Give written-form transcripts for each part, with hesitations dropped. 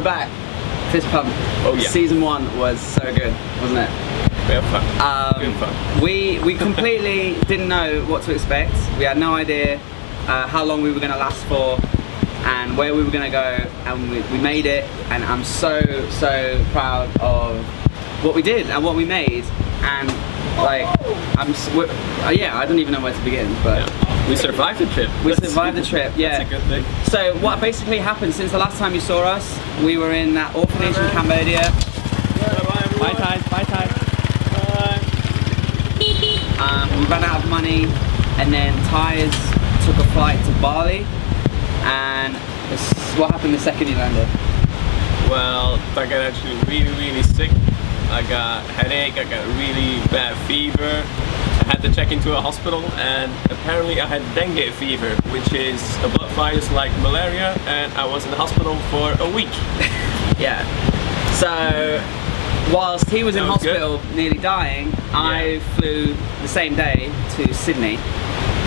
we're back. Fist pump. Oh yeah. Season 1 was so good, wasn't it? We had fun. Good fun. We completely didn't know what to expect. We had no idea how long we were going to last for and where we were going to go, and we made it, and I'm so proud of what we did and what we made, and like I don't even know where to begin, but yeah. We survived the trip. We survived the trip, yeah. That's a good thing. So what basically happened since the last time you saw us, we were in that orphanage in Cambodia. Bye, Thys. Bye, Thys. We ran out of money, and then Thys took a flight to Bali, and what happened the second you landed? Well, I got actually really sick. I got headache, I got really bad fever. I had to check into a hospital, and apparently I had dengue fever, which is a blood virus like malaria, and I was in the hospital for a week. Yeah. So, whilst he was in hospital nearly dying, I flew the same day to Sydney,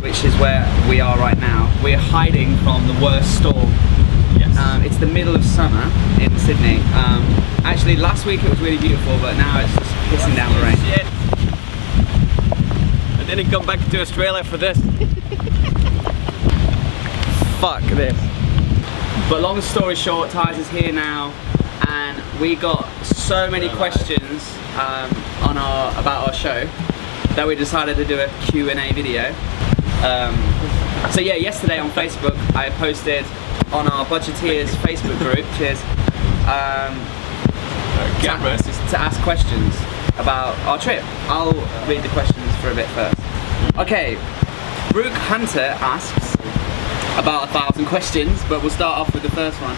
which is where we are right now. We're hiding from the worst storm. Yes. It's the middle of summer in Sydney. Actually, last week it was really beautiful, but now it's just pissing down the rain. Shit. I didn't come back to Australia for this. Fuck this. But long story short, Thys is here now, and we got so many questions about our show that we decided to do a Q&A video. So yeah, yesterday on Facebook I posted on our Budgeteers Facebook group, cheers, to ask questions about our trip. I'll read the questions for a bit first. Okay, Brooke Hunter asks about 1,000 questions, but we'll start off with the first one.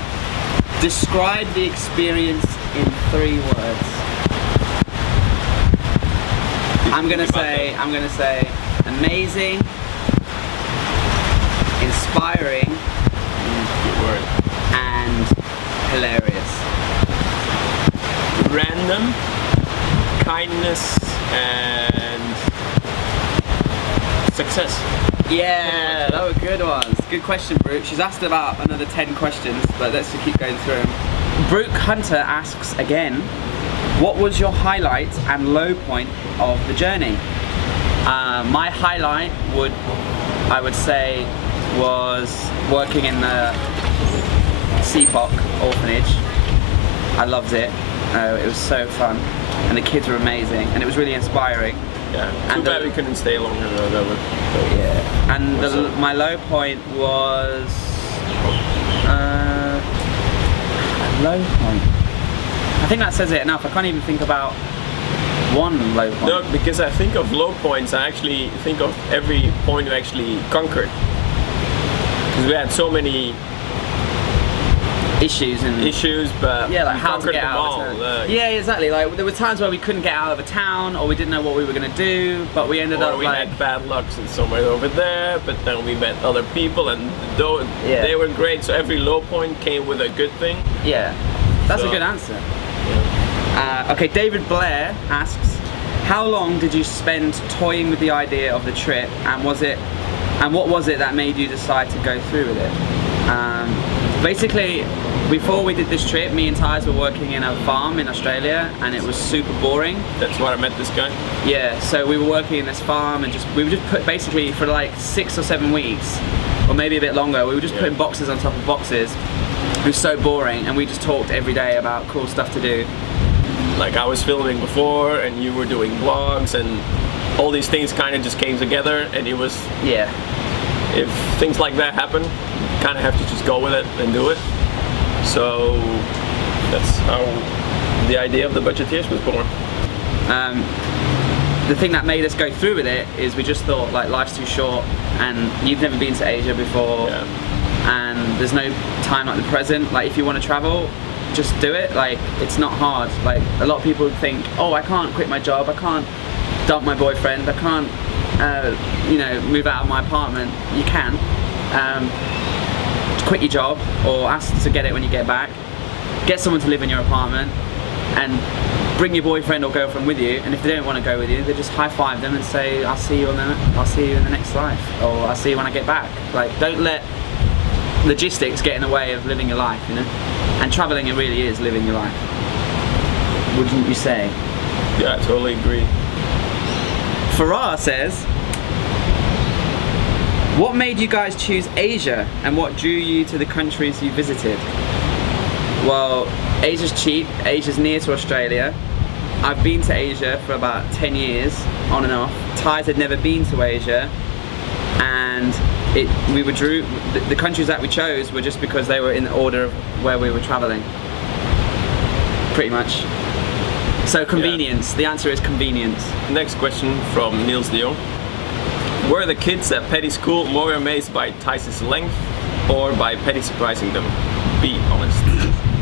Describe the experience in 3 words. I'm gonna say amazing, inspiring, and hilarious. Random, kindness, and success. Yeah, that were good ones. Good question, Brooke. She's asked about another 10 questions, but let's just keep going through them. Brooke Hunter asks again, what was your highlight and low point of the journey? My highlight I would say, was working in the CPOC orphanage. I loved it. It was so fun, and the kids were amazing, and it was really inspiring. Yeah, too bad we couldn't stay longer though. Yeah, and my low point was low point. I think that says it enough. I can't even think about one low point. No, because I think of low points, I actually think of every point we actually conquered. Because we had so many issues, but yeah, like we how to conquered get them out of all. town. Yeah, exactly. Like there were times where we couldn't get out of a town, or we didn't know what we were gonna do, but we ended up we like had bad luck in somewhere over there. But then we met other people, and though they were great, so every low point came with a good thing. Yeah, that's a good answer. Yeah. Okay, David Blair asks, how long did you spend toying with the idea of the trip, and what was it that made you decide to go through with it? Basically, before we did this trip, me and Thys were working in a farm in Australia, and it was super boring. That's where I met this guy. Yeah, so we were working in this farm, and we were just put basically for like 6 or 7 weeks, or maybe a bit longer. We were just putting boxes on top of boxes. It was so boring, and we just talked every day about cool stuff to do. Like I was filming before, and you were doing vlogs, and all these things kind of just came together, and it was if things like that happen, you kind of have to just go with it and do it. So that's how the idea of the Budgeteers was born. The thing that made us go through with it is we just thought like life's too short, and you've never been to Asia before, and there's no time like the present. Like if you want to travel, just do it. Like it's not hard. Like a lot of people think, oh, I can't quit my job, I can't dump my boyfriend, I can't move out of my apartment. You can. Quit your job, or ask to get it when you get back. Get someone to live in your apartment, and bring your boyfriend or girlfriend with you. And if they don't want to go with you, they just high five them and say, I'll see you in the next life, or I'll see you when I get back. Like don't let logistics get in the way of living your life, you know. And traveling, it really is living your life. Wouldn't you say? Yeah, I totally agree. Farah says, what made you guys choose Asia and what drew you to the countries you visited? Well, Asia's cheap, Asia's near to Australia. I've been to Asia for about 10 years, on and off. Thys had never been to Asia, and the countries that we chose were just because they were in the order of where we were traveling. Pretty much. So convenience, the answer is convenience. Next question from Niels de Jong. Were the kids at Paddy's school more amazed by Thys' length or by Paddy surprising them? Be honest.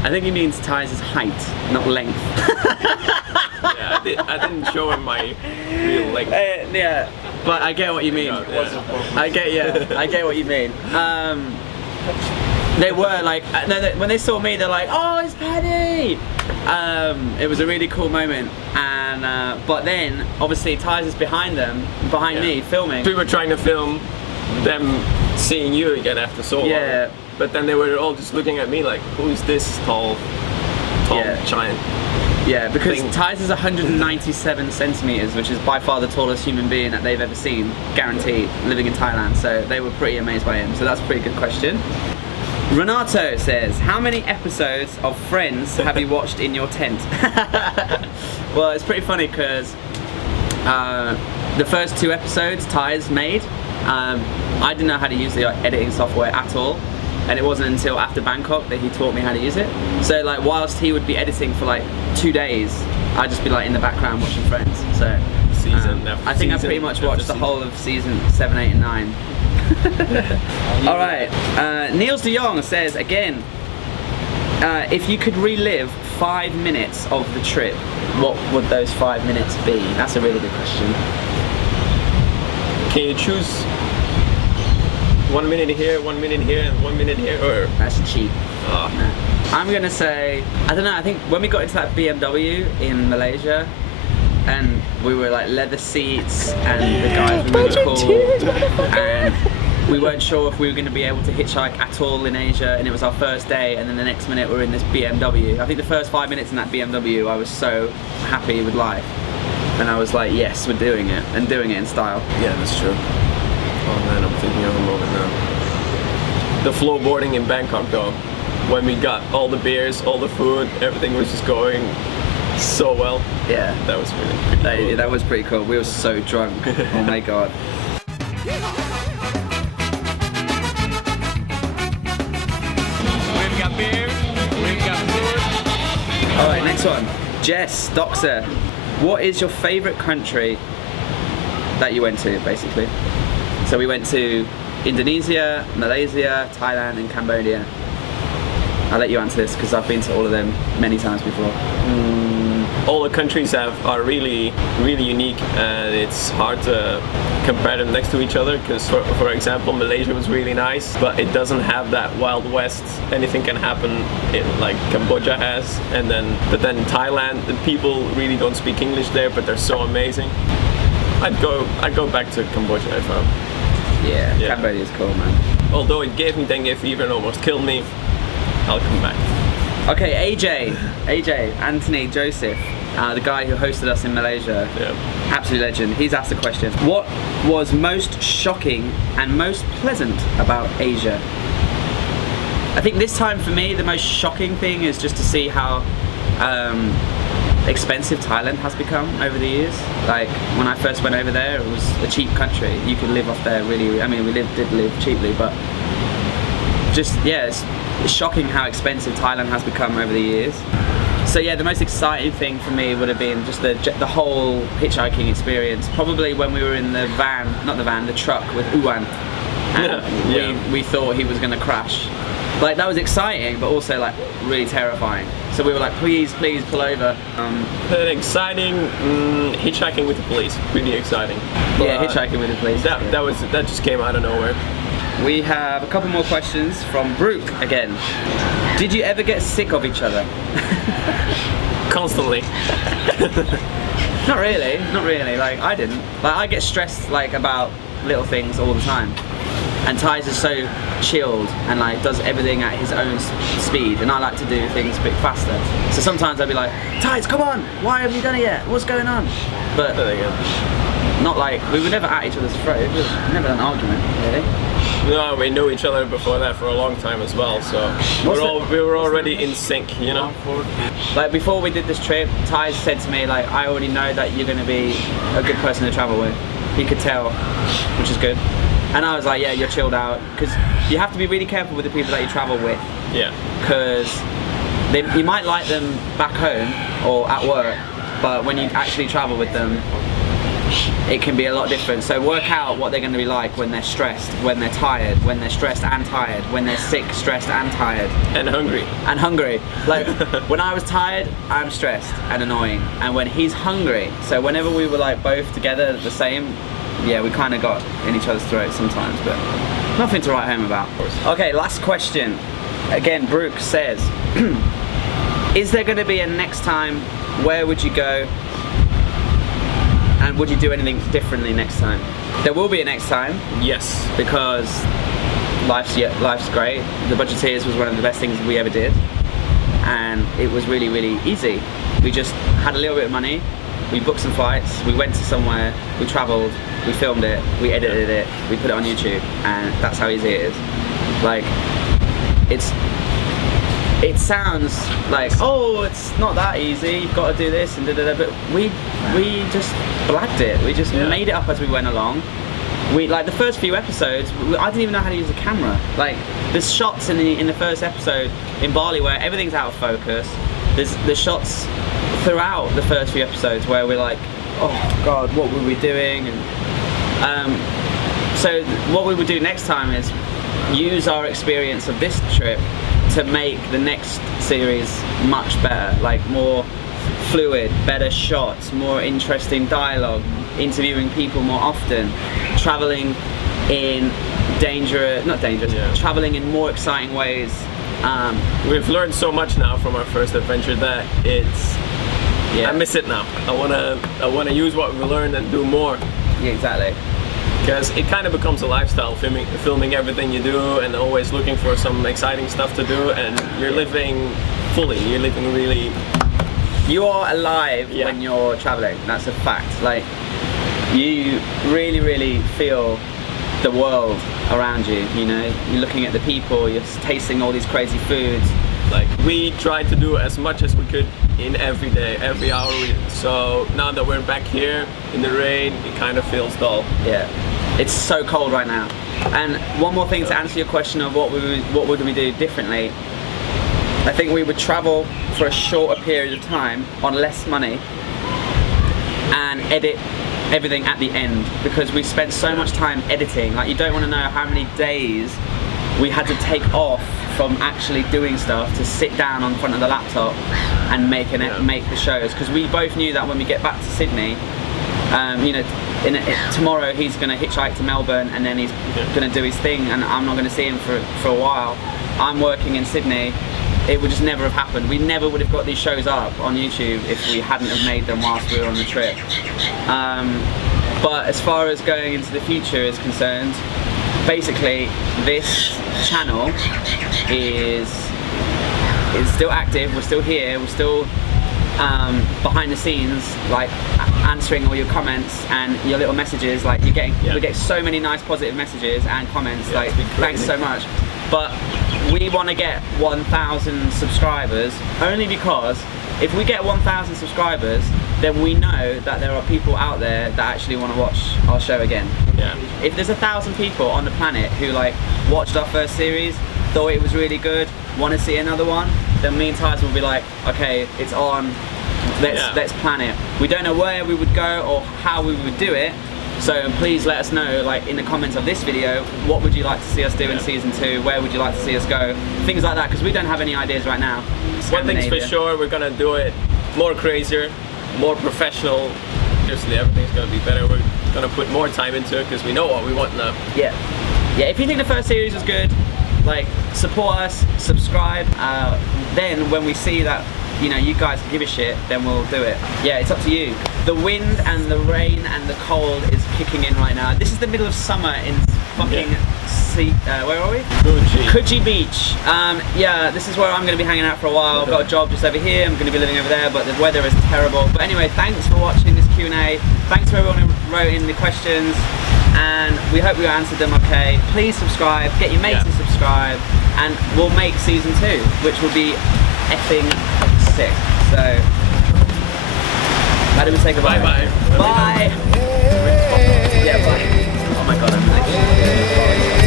I think he means Thys' height, not length. Yeah, I didn't show him my real length. Yeah, but I get what you mean. I get what you mean. They were like, when they saw me, they're like, oh, it's Paddy! It was a really cool moment, and but then obviously Thys is behind me filming. We were trying to film them seeing you again after so long. Yeah. But then they were all just looking at me like, who is this tall giant? Yeah, because Thys is 197 centimeters, which is by far the tallest human being that they've ever seen, guaranteed, living in Thailand. So they were pretty amazed by him. So that's a pretty good question. Renato says, how many episodes of Friends have you watched in your tent? Well, it's pretty funny because the first 2 episodes Thys made, I didn't know how to use the editing software at all. And it wasn't until after Bangkok that he taught me how to use it. So like whilst he would be editing for like 2 days, I'd just be like in the background watching Friends. So I think I pretty much watched the whole of season 7, 8 and 9. Alright, Niels de Jong says again, if you could relive 5 minutes of the trip, what would those 5 minutes be? That's a really good question. Can you choose 1 minute here, 1 minute here, and 1 minute here, or? That's cheap. Oh. No. I'm gonna say, I don't know, I think when we got into that BMW in Malaysia, and we were like leather seats, and the guys were really cool, and we weren't sure if we were going to be able to hitchhike at all in Asia, and it was our first day, and then the next minute we're in this BMW. I think the first 5 minutes in that BMW I was so happy with life, and I was like, yes, we're doing it, and doing it in style. Yeah, that's true. Oh man, I'm thinking of a moment now. The flow boarding in Bangkok though, when we got all the beers, all the food, everything was just going so well. Yeah. That was really pretty cool. That was pretty cool. We were so drunk. Oh my god. We've got beer, we've got food. Alright, next one. Jess, Doxer. What is your favourite country that you went to, basically? So we went to Indonesia, Malaysia, Thailand and Cambodia. I'll let you answer this because I've been to all of them many times before. All the countries are really, really unique, and it's hard to compare them next to each other because, for example, Malaysia was really nice, but it doesn't have that Wild West. Anything can happen, like Cambodia has, but then Thailand, the people really don't speak English there, but they're so amazing. I'd go back to Cambodia if I. Yeah, Cambodia's cool, man. Although it gave me dengue fever and almost killed me, I'll come back. Okay, AJ, Anthony Joseph, the guy who hosted us in Malaysia, absolute legend. He's asked a question. What was most shocking and most pleasant about Asia? I think this time for me, the most shocking thing is just to see how expensive Thailand has become over the years. Like when I first went over there, it was a cheap country. You could live off there really. I mean, we did live cheaply, but just it's shocking how expensive Thailand has become over the years. So yeah, the most exciting thing for me would have been just the whole hitchhiking experience. Probably when we were in the truck with Uwan, and we thought he was going to crash. Like that was exciting, but also like really terrifying. So we were like, please pull over. Exciting, hitchhiking with the police, really exciting. Yeah, hitchhiking with the police. That just came out of nowhere. We have a couple more questions from Brooke again. Did you ever get sick of each other? Constantly. Not really. Like I didn't. Like I get stressed like about little things all the time. And Thys is so chilled and like does everything at his own speed, and I like to do things a bit faster. So sometimes I'll be like, Thys, come on, why haven't you done it yet? What's going on? But not like, we were never at each other's throat. We never had an argument, really. No, we knew each other before that for a long time as well, so we were already in sync, you know? Like before we did this trip, Thys said to me, like, I already know that you're going to be a good person to travel with. He could tell, which is good. And I was like, yeah, you're chilled out, because you have to be really careful with the people that you travel with. Yeah. Because you might like them back home or at work, but when you actually travel with them, it can be a lot different. So work out what they're going to be like when they're stressed, when they're tired, when they're stressed and tired, when they're sick, stressed and tired. And hungry. And hungry. Like, when I was tired, I'm stressed and annoying. And when he's hungry, so whenever we were like both together the same, yeah, we kind of got in each other's throats sometimes, but nothing to write home about. Okay, last question. Again, Brooke says, is there going to be a next time? Where would you go? And would you do anything differently next time? There will be a next time. Yes. Because life's great. The Budgeteers was one of the best things we ever did. And it was really, really easy. We just had a little bit of money. We booked some flights, we went to somewhere, we travelled, we filmed it, we edited it, we put it on YouTube, and that's how easy it is. Like, it sounds like, oh, it's not that easy, you've got to do this and da-da-da, but we just blagged it. We just made it up as we went along. Like the first few episodes, I didn't even know how to use a camera. Like, there's shots in the first episode in Bali where everything's out of focus. There's shots throughout the first few episodes where we're like, oh God, what were we doing? And so what we would do next time is use our experience of this trip to make the next series much better, like more fluid, better shots, more interesting dialogue, interviewing people more often, traveling in traveling in more exciting ways. We've learned so much now from our first adventure that I miss it now. I wanna use what we learned and do more. Yeah, exactly. Because it kind of becomes a lifestyle, filming everything you do and always looking for some exciting stuff to do, and you're living fully. You're living really. You are alive when you're traveling. That's a fact. Like, you really, really feel the world around you. You know, you're looking at the people. You're tasting all these crazy foods. Like, we tried to do as much as we could in every day, every hour. So now that we're back here in the rain, it kind of feels dull. Yeah, it's so cold right now. And one more thing to answer your question of what would we do differently. I think we would travel for a shorter period of time on less money and edit everything at the end, because we spent so much time editing. Like, you don't want to know how many days we had to take off from actually doing stuff to sit down on front of the laptop and make the shows, because we both knew that when we get back to Sydney, you know, tomorrow he's going to hitchhike to Melbourne and then he's going to do his thing, and I'm not going to see him for a while. I'm working in Sydney. It would just never have happened. We never would have got these shows up on YouTube if we hadn't have made them whilst we were on the trip. But as far as going into the future is concerned, basically this channel is still active. We're still here. We're still behind the scenes, like answering all your comments and your little messages. Like, we get so many nice positive messages and comments. Like, thanks so much. But we want to get 1,000 subscribers, only because if we get 1,000 subscribers, then we know that there are people out there that actually want to watch our show again. Yeah. If there's 1,000 people on the planet who like watched our first series, thought it was really good, want to see another one, then me and Thys will be like, okay, it's on, let's plan it. We don't know where we would go or how we would do it, so please let us know, like in the comments of this video, what would you like to see us do in season 2, where would you like to see us go, things like that, because we don't have any ideas right now. One thing's for sure, we're gonna do it more crazier, more professional. Seriously, everything's gonna be better. We're gonna put more time into it because we know what we want now. Yeah, if you think the first series was good, like, support us, subscribe, then when we see that, you know, you guys give a shit, then we'll do it. Yeah, it's up to you. The wind and the rain and the cold is kicking in right now. This is the middle of summer in fucking sea. Where are we? Coogee. Coogee Beach. Yeah, this is where I'm going to be hanging out for a while. I've got a job just over here. I'm going to be living over there, but the weather is terrible. But anyway, thanks for watching this Q&A. Thanks to everyone who wrote in the questions, and we hope we answered them okay. Please subscribe, get your mates to subscribe, and we'll make season 2, which will be effing sick. So, how do we say goodbye? Bye. Bye. Yeah, bye. Oh my god, I'm literally